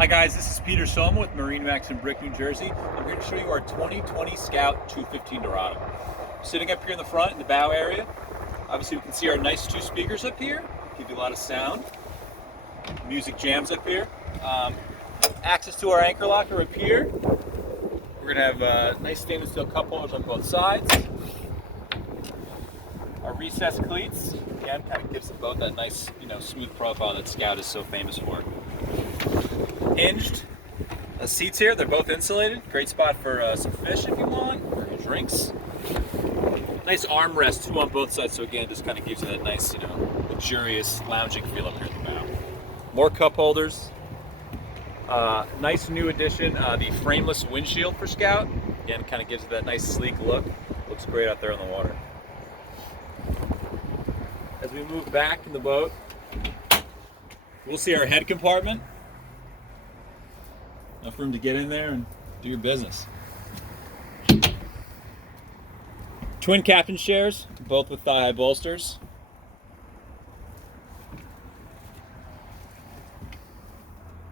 Hi guys, this is Peter Soma with MarineMax Brick, New Jersey. I'm here to show you our 2020 Scout 215 Dorado. Sitting up here in the front, in the bow area, obviously we can see our nice 2 speakers up here, give you a lot of sound. Music jams up here. Access to our anchor locker up here. We're going to have nice stainless steel cup holders on both sides. Our recessed cleats, again, kind of gives the boat that nice, smooth profile that Scout is so famous for. Hinged seats here, they're both insulated. Great spot for some fish if you want, or your drinks. Nice armrest too on both sides, so again, just kind of gives you that nice, luxurious lounging feel up here at the bow. More cup holders. Nice new addition, the frameless windshield for Scout. Again, kind of gives it that nice sleek look. Looks great out there on the water. As we move back in the boat, we'll see our head compartment. Enough room to get in there and do your business. Twin captain chairs, both with thigh-high bolsters.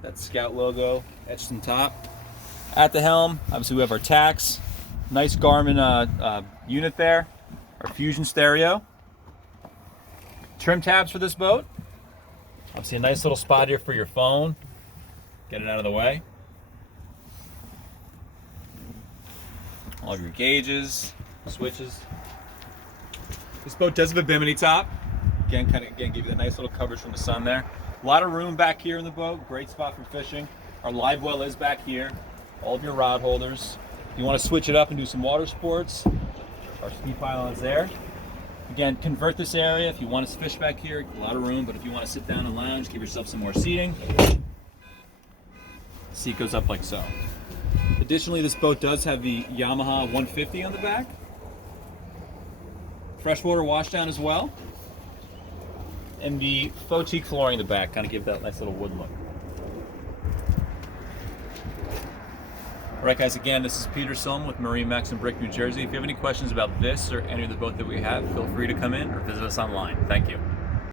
That Scout logo etched on top. At the helm, obviously we have our tacks. Nice Garmin unit there. Our Fusion stereo. Trim tabs for this boat. Obviously a nice little spot here for your phone. Get it out of the way. All of your gauges, switches. This boat does have a bimini top. Again, give you the nice little coverage from the sun there. A lot of room back here in the boat. Great spot for fishing. Our live well is back here. All of your rod holders. If you want to switch it up and do some water sports, our ski pylon's there. Again, convert this area if you want to fish back here. A lot of room, but if you want to sit down and lounge, give yourself some more seating. Seat goes up like so. Additionally, this boat does have the Yamaha 150 on the back. Freshwater washdown as well. And the faux teak flooring in the back, kind of give that nice little wood look. Alright guys, again, this is Peter Soma with MarineMax Brick, New Jersey. If you have any questions about this or any of the boat that we have, feel free to come in or visit us online. Thank you.